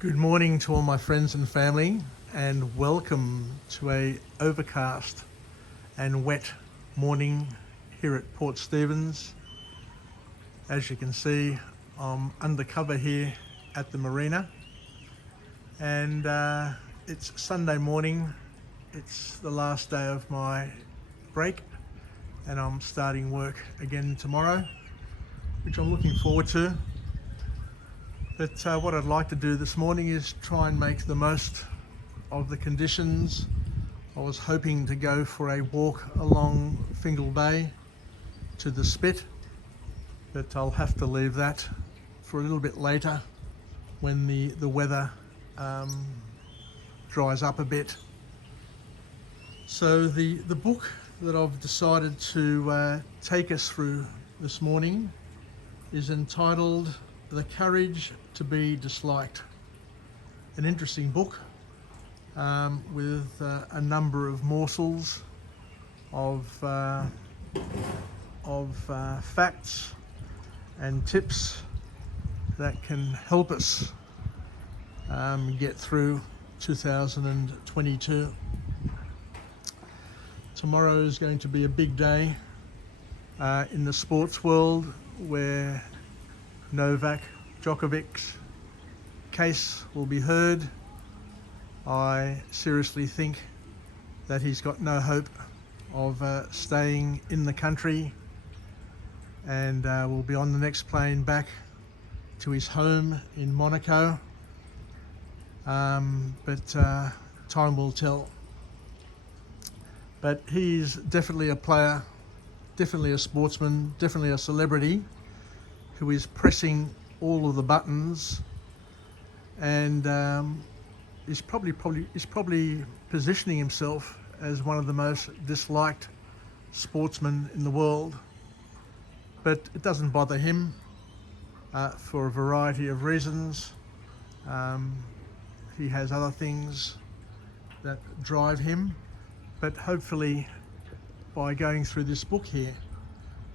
Good morning to all my friends and family, and welcome to a overcast and wet morning here at Port Stephens. As you can see, I'm undercover here at the marina, and it's Sunday morning. It's the last day of my break, and I'm starting work again tomorrow, which I'm looking forward to. But what I'd like to do this morning is try and make the most of the conditions. I was hoping to go for a walk along Fingal Bay to the Spit, but I'll have to leave that for a little bit later when the weather dries up a bit. So the book that I've decided to take us through this morning is entitled The Courage to Be Disliked. An interesting book with a number of morsels of facts and tips that can help us get through 2022. Tomorrow is going to be a big day in the sports world, where Novak Djokovic's case will be heard. I seriously think that he's got no hope of staying in the country, and will be on the next plane back to his home in Monaco. But time will tell. But he's definitely a player, definitely a sportsman, definitely a celebrity who is pressing all of the buttons, and is probably positioning himself as one of the most disliked sportsmen in the world. But it doesn't bother him for a variety of reasons. He has other things that drive him, but hopefully by going through this book here,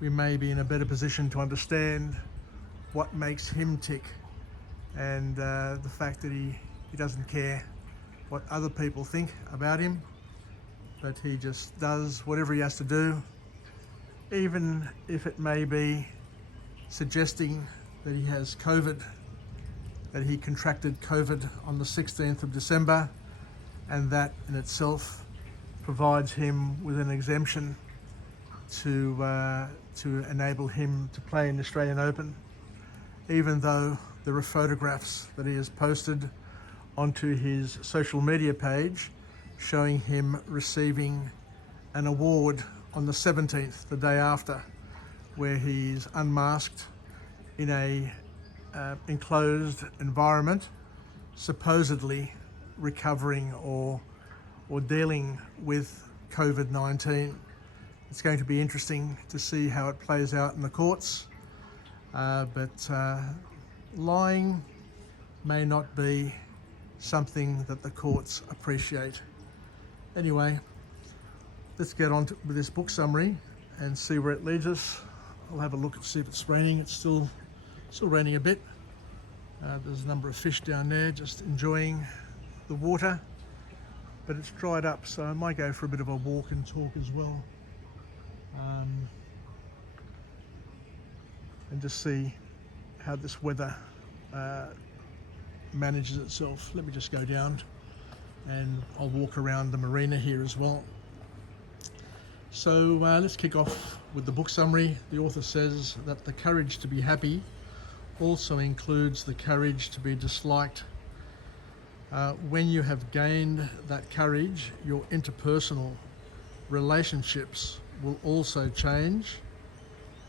we may be in a better position to understand what makes him tick, and the fact that he doesn't care what other people think about him, but he just does whatever he has to do, even if it may be suggesting that he has COVID, that he contracted COVID on the 16th of December, and that in itself provides him with an exemption to enable him to play in the Australian Open, even though there are photographs that he has posted onto his social media page showing him receiving an award on the 17th, the day after, where he's unmasked in a enclosed environment, supposedly recovering or dealing with COVID-19. It's going to be interesting to see how it plays out in the courts, but lying may not be something that the courts appreciate. Anyway, let's get on with this book summary and see where it leads us. I'll have a look and see if it's raining. It's still raining a bit. There's a number of fish down there just enjoying the water, but it's dried up, so I might go for a bit of a walk and talk as well. And just see how this weather manages itself. Let me just go down and I'll walk around the marina here as well. So let's kick off with the book summary. The author says that the courage to be happy also includes the courage to be disliked. When you have gained that courage, your interpersonal relationships will also change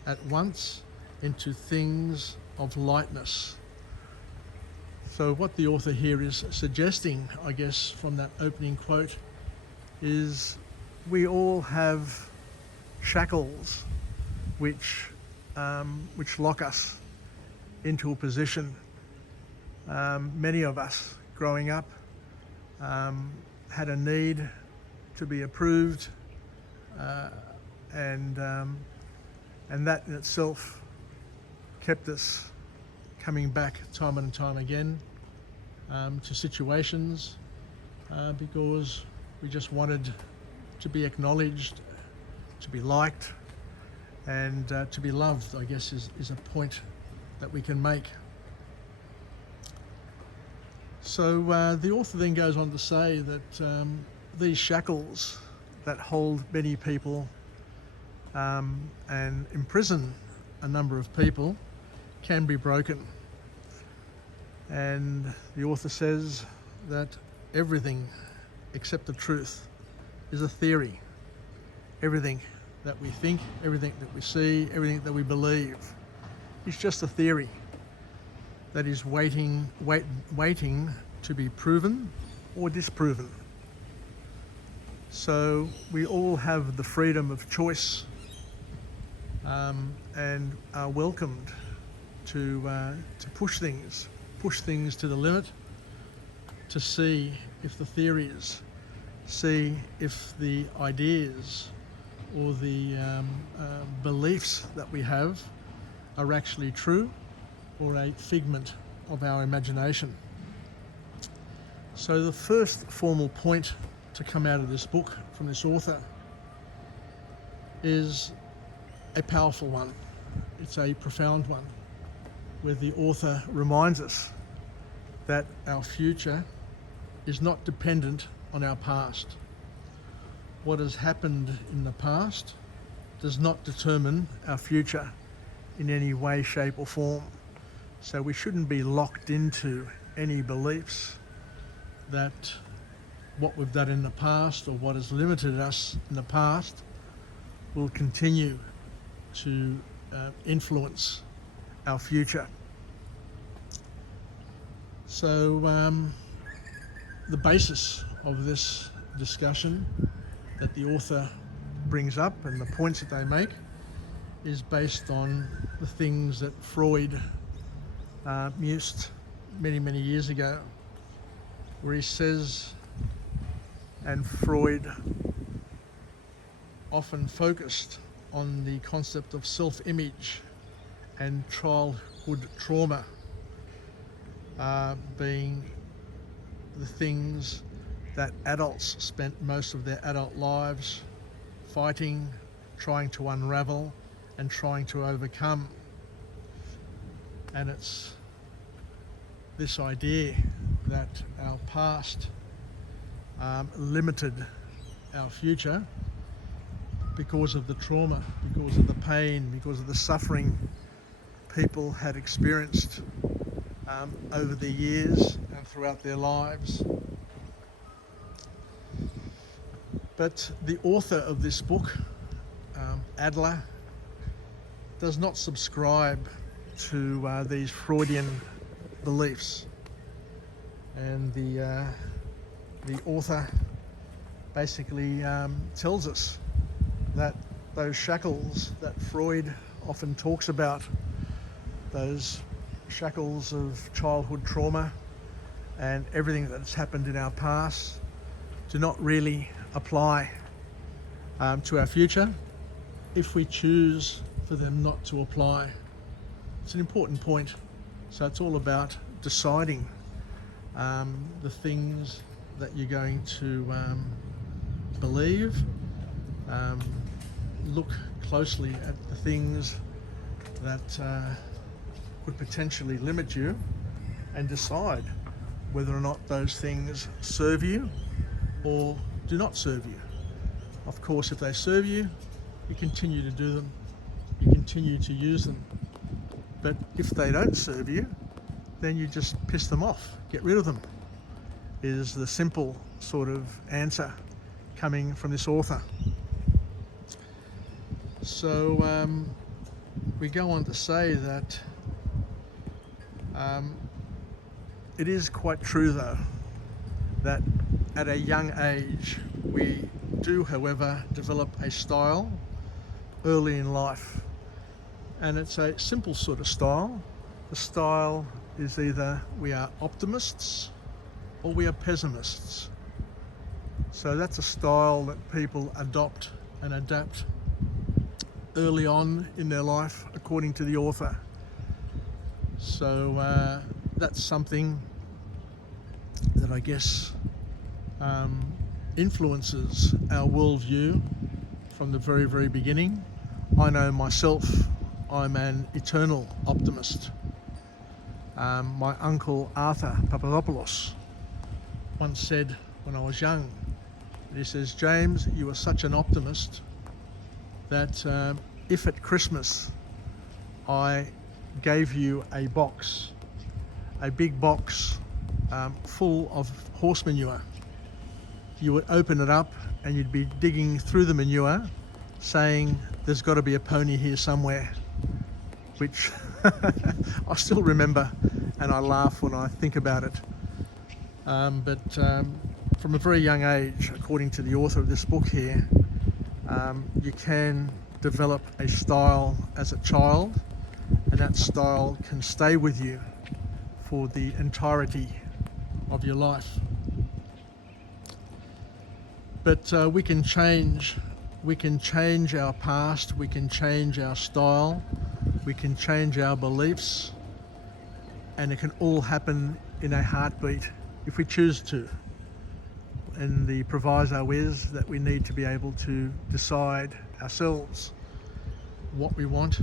at once into things of lightness. So what the author here is suggesting, I guess, from that opening quote, is we all have shackles which lock us into a position. Many of us growing up had a need to be approved, and that in itself kept us coming back time and time again. to situations because we just wanted to be acknowledged, to be liked, and to be loved, I guess, is a point that we can make. So the author then goes on to say that these shackles that hold many people and imprison a number of people can be broken. And the author says that everything except the truth is a theory. Everything that we think, everything that we see, everything that we believe is just a theory that is waiting to be proven or disproven. So we all have the freedom of choice and are welcomed to push things to the limit, to see if the theories, see if the ideas or the beliefs that we have are actually true or a figment of our imagination. So the first formal point to come out of this book from this author is a powerful one. It's a profound one, where the author reminds us that our future is not dependent on our past. What has happened in the past does not determine our future in any way, shape or form. So we shouldn't be locked into any beliefs that what we've done in the past or what has limited us in the past will continue to influence our future. So the basis of this discussion that the author brings up and the points that they make is based on the things that Freud mused many years ago, where he says, and Freud often focused on the concept of self-image and childhood trauma being the things that adults spent most of their adult lives fighting, trying to unravel and trying to overcome. And it's this idea that our past limited our future because of the trauma, because of the pain, because of the suffering people had experienced over the years and throughout their lives. But the author of this book, Adler, does not subscribe to these Freudian beliefs. And the author basically tells us that those shackles that Freud often talks about, those shackles of childhood trauma and everything that's happened in our past, do not really apply to our future if we choose for them not to apply. It's an important point. So it's all about deciding the things that you're going to believe, look closely at the things that could potentially limit you and decide whether or not those things serve you or do not serve you. Of course, if they serve you, you continue to do them, you continue to use them. But if they don't serve you, then you just piss them off, get rid of them, is the simple sort of answer coming from this author. So we go on to say that it is quite true, though, that at a young age we do, however, develop a style early in life. And it's a simple sort of style. The style is either we are optimists or we are pessimists. So that's a style that people adopt and adapt early on in their life, according to the author. So that's something that I guess influences our worldview from the very, very beginning. I know myself, I'm an eternal optimist. My uncle Arthur Papadopoulos once said when I was young, he says, "James, you are such an optimist that if at Christmas I gave you a box, a big box full of horse manure, you would open it up and you'd be digging through the manure saying, there's got to be a pony here somewhere," which I still remember and I laugh when I think about it. But from a very young age, according to the author of this book here, you can develop a style as a child, and that style can stay with you for the entirety of your life. But we can change our past, we can change our style, we can change our beliefs, and it can all happen in a heartbeat if we choose to. And the proviso is that we need to be able to decide ourselves what we want,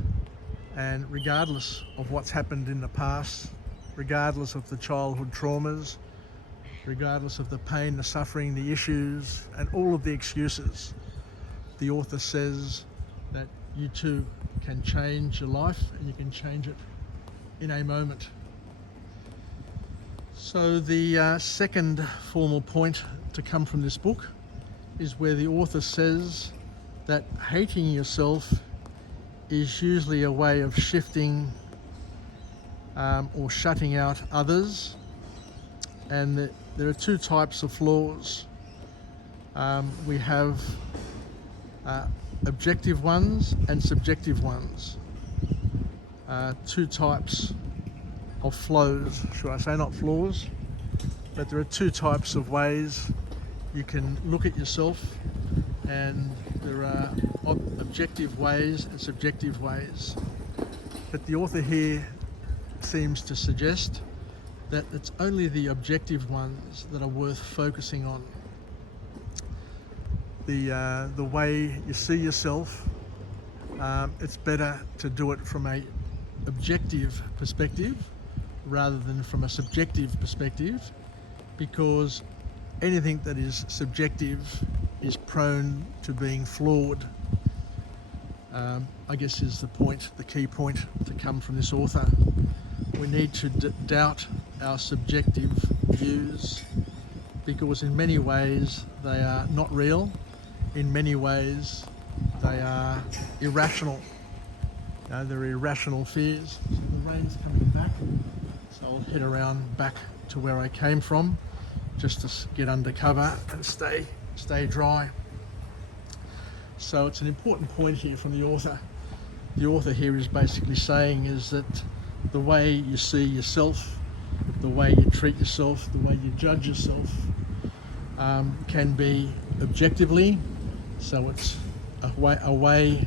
and regardless of what's happened in the past, regardless of the childhood traumas, regardless of the pain, the suffering, the issues, and all of the excuses, the author says that you too can change your life, and you can change it in a moment. So the second formal point to come from this book is where the author says that hating yourself is usually a way of shifting or shutting out others, and that there are two types of flaws. We have objective ones and subjective ones. Two types of flows, should I say, not flaws, but there are two types of ways you can look at yourself, and there are objective ways and subjective ways. But the author here seems to suggest that it's only the objective ones that are worth focusing on. The way you see yourself, it's better to do it from a objective perspective rather than from a subjective perspective, because anything that is subjective is prone to being flawed. I guess is the key point to come from this author. We need to doubt our subjective views, because in many ways they are not real, in many ways they are irrational. They're irrational fears. So the rain's coming back, so I'll head around back to where I came from just to get under cover and stay dry. So it's an important point here from the author. The author here is basically saying is that the way you see yourself, the way you treat yourself, the way you judge yourself can be objectively. So it's a way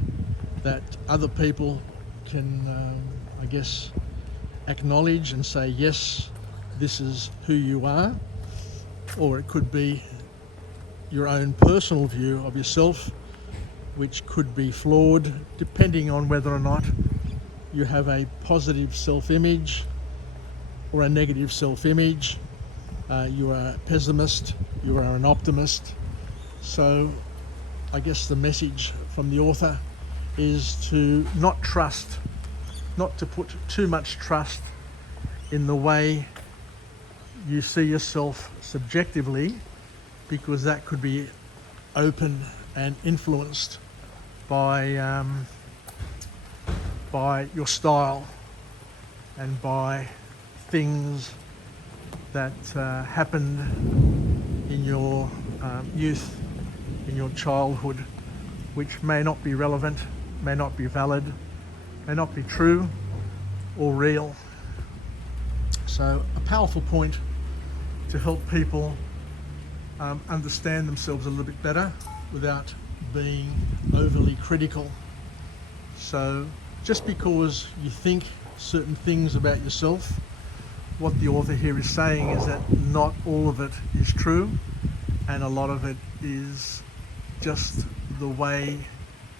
that other people can, I guess, acknowledge and say, yes, this is who you are. Or it could be your own personal view of yourself, which could be flawed depending on whether or not you have a positive self-image or a negative self-image. You are a pessimist, you are an optimist. So I guess the message from the author is to not to put too much trust in the way you see yourself subjectively, because that could be open and influenced by your style and by things that happened in your youth, in your childhood, which may not be relevant, may not be valid, may not be true or real. So a powerful point to help people understand themselves a little bit better without being overly critical. So just because you think certain things about yourself, what the author here is saying is that not all of it is true, and a lot of it is just the way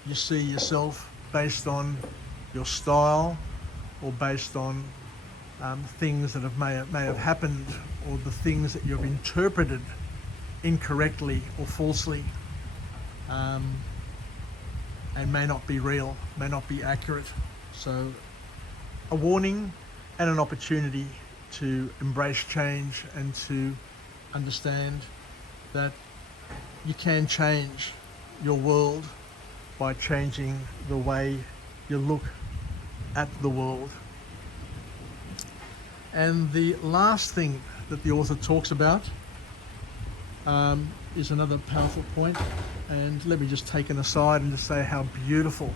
you see yourself based on your style, or based on things that may have happened, or the things that you've interpreted incorrectly or falsely, and may not be real, may not be accurate. So a warning and an opportunity to embrace change and to understand that you can change your world by changing the way you look at the world. And the last thing that the author talks about is another powerful point. And let me just take an aside and just say how beautiful,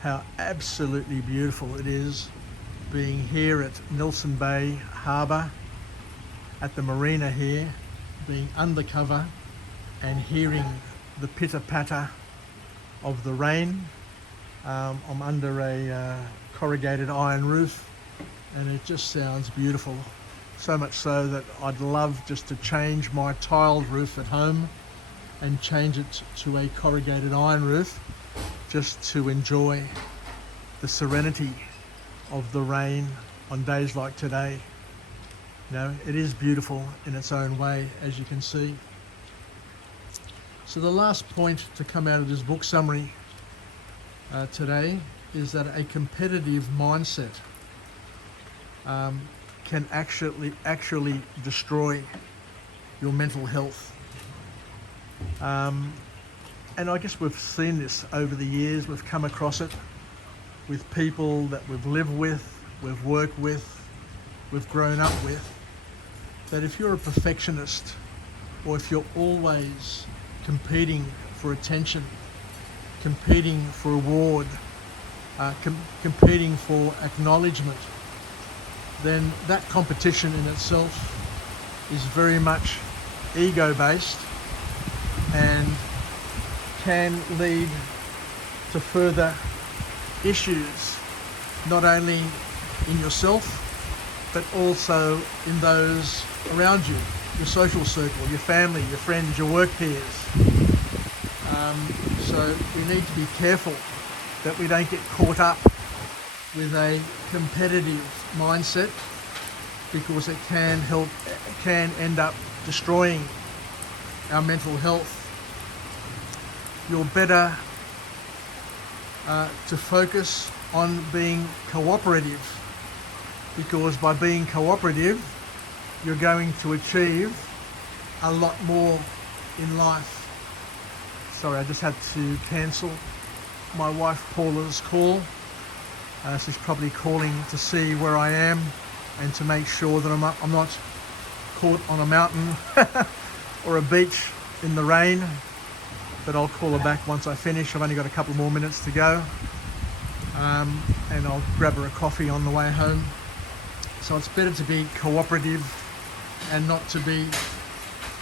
how absolutely beautiful it is being here at Nelson Bay Harbour, at the marina here, being undercover and hearing the pitter-patter of the rain. I'm under a corrugated iron roof, and it just sounds beautiful. So much so that I'd love just to change my tiled roof at home and change it to a corrugated iron roof, just to enjoy the serenity of the rain on days like today. You know, it is beautiful in its own way, as you can see. So the last point to come out of this book summary today is that a competitive mindset can actually destroy your mental health. And I guess we've seen this over the years. We've come across it with people that we've lived with, we've worked with, we've grown up with, that if you're a perfectionist, or if you're always competing for attention, competing for reward, competing for acknowledgement, then that competition in itself is very much ego-based and can lead to further issues, not only in yourself, but also in those around you, your social circle, your family, your friends, your work peers. So we need to be careful that we don't get caught up with a competitive mindset, because it can end up destroying our mental health. You're better to focus on being cooperative, because by being cooperative, you're going to achieve a lot more in life. Sorry, I just had to cancel my wife Paula's call. She's probably calling to see where I am and to make sure that I'm not caught on a mountain or a beach in the rain. But I'll call her back once I finish. I've only got a couple more minutes to go, and I'll grab her a coffee on the way home. So it's better to be cooperative and not to be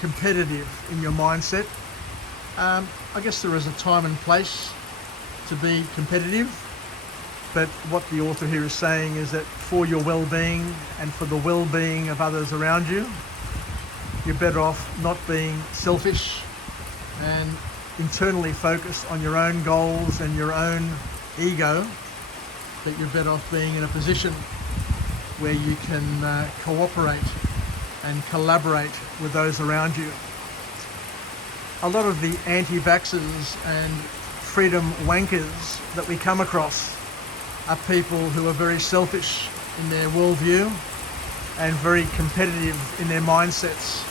competitive in your mindset. I guess there is a time and place to be competitive, but what the author here is saying is that for your well-being and for the well-being of others around you, you're better off not being selfish and internally focused on your own goals and your own ego, that you're better off being in a position where you can cooperate and collaborate with those around you. A lot of the anti-vaxxers and freedom wankers that we come across are people who are very selfish in their worldview and very competitive in their mindsets,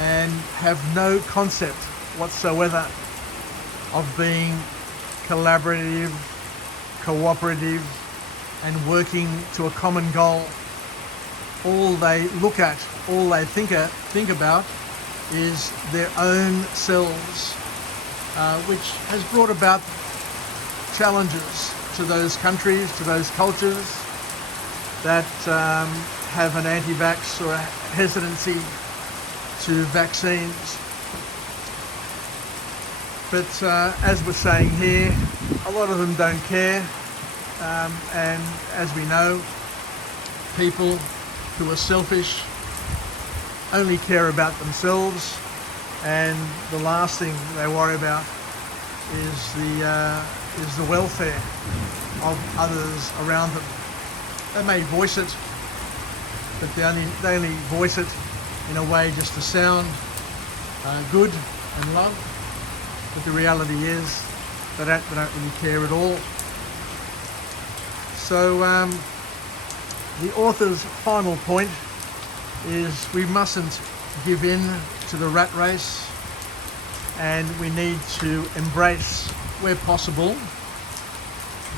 and have no concept whatsoever of being collaborative, cooperative, and working to a common goal. All they look at, all they think about is their own selves, which has brought about challenges to those countries, to those cultures that have an anti-vax or a hesitancy to vaccines. But as we're saying here, a lot of them don't care, and as we know, people who are selfish, only care about themselves, and the last thing they worry about is the welfare of others around them. They may voice it, but they only voice it in a way just to sound good and love. But the reality is they don't really care at all. So the author's final point is we mustn't give in to the rat race, and we need to embrace, where possible,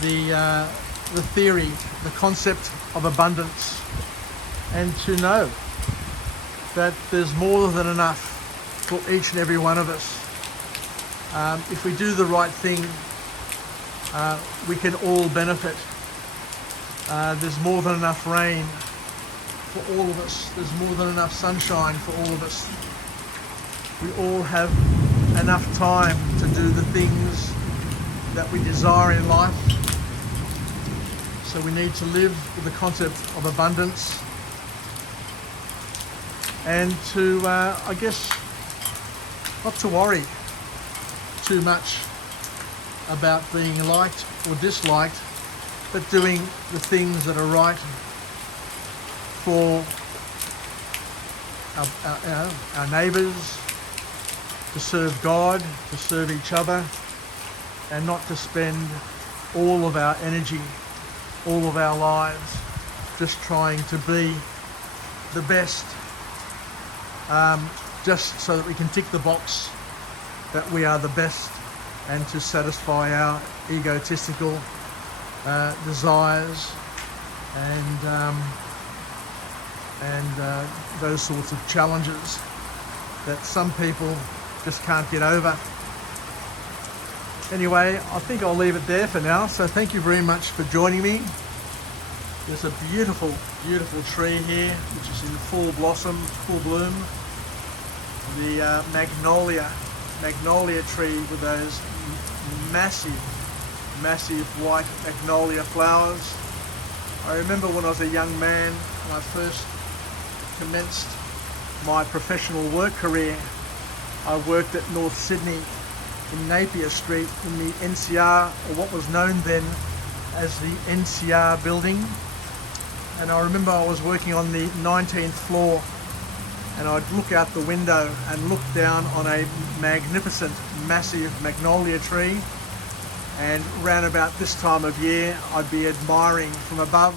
the theory, the concept of abundance, and to know that there's more than enough for each and every one of us. If we do the right thing, we can all benefit. There's more than enough rain for all of us. There's more than enough sunshine for all of us. We all have enough time to do the things that we desire in life. So we need to live with the concept of abundance, and to, I guess, not to worry too much about being liked or disliked, but doing the things that are right for our neighbours, to serve God, to serve each other, and not to spend all of our energy, all of our lives, just trying to be the best, just so that we can tick the box that we are the best, and to satisfy our egotistical desires and those sorts of challenges that some people just can't get over. Anyway, I think I'll leave it there for now. So thank you very much for joining me. There's a beautiful, beautiful tree here, which is in full blossom, full bloom. The magnolia tree with those massive white magnolia flowers. I remember when I was a young man, when I first commenced my professional work career, I worked at North Sydney in Napier Street in the NCR, or what was known then as the NCR building. And I remember I was working on the 19th floor, and I'd look out the window and look down on a magnificent, massive magnolia tree. And round about this time of year, I'd be admiring from above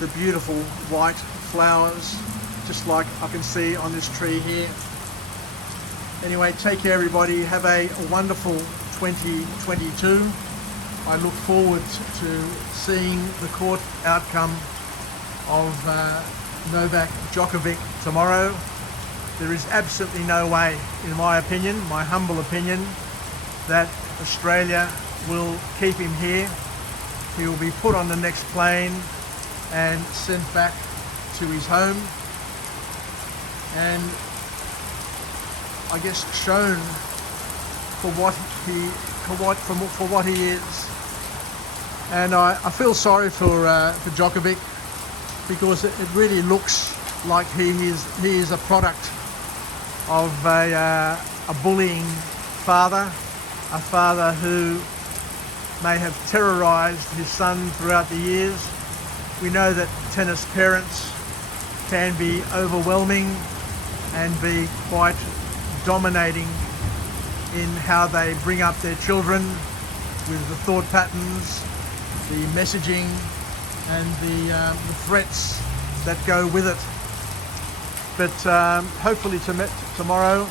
the beautiful white flowers, just like I can see on this tree here. Anyway, take care everybody. Have a wonderful 2022. I look forward to seeing the court outcome of Novak Djokovic tomorrow. There is absolutely no way, in my opinion, my humble opinion, that Australia will keep him here. He will be put on the next plane and sent back to his home, and I guess shown for what he is. And I feel sorry for Djokovic, because it really looks like he is a product of a bullying father, a father who may have terrorized his son throughout the years. We know that tennis parents can be overwhelming and be quite dominating in how they bring up their children, with the thought patterns, the messaging, and the threats that go with it. But hopefully tomorrow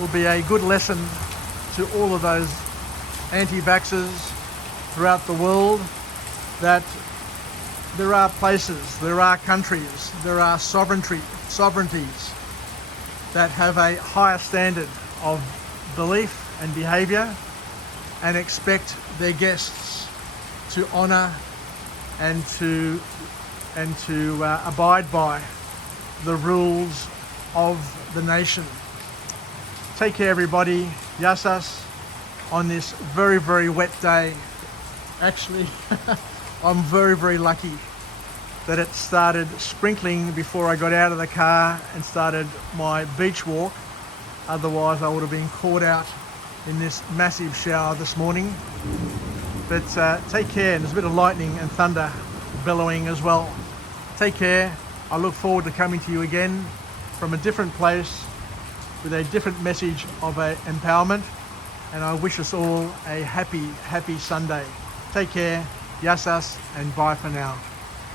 will be a good lesson to all of those anti-vaxxers throughout the world, that there are places, there are countries, there are sovereignties that have a higher standard of belief and behaviour, and expect their guests to honour and to abide by the rules of the nation. Take care everybody. Yasas on this very, very wet day. Actually, I'm very, very lucky that it started sprinkling before I got out of the car and started my beach walk. Otherwise I would have been caught out in this massive shower this morning. But take care, and there's a bit of lightning and thunder bellowing as well. Take care. I look forward to coming to you again from a different place with a different message of empowerment, and I wish us all a happy Sunday. Take care, yasas, and bye for now.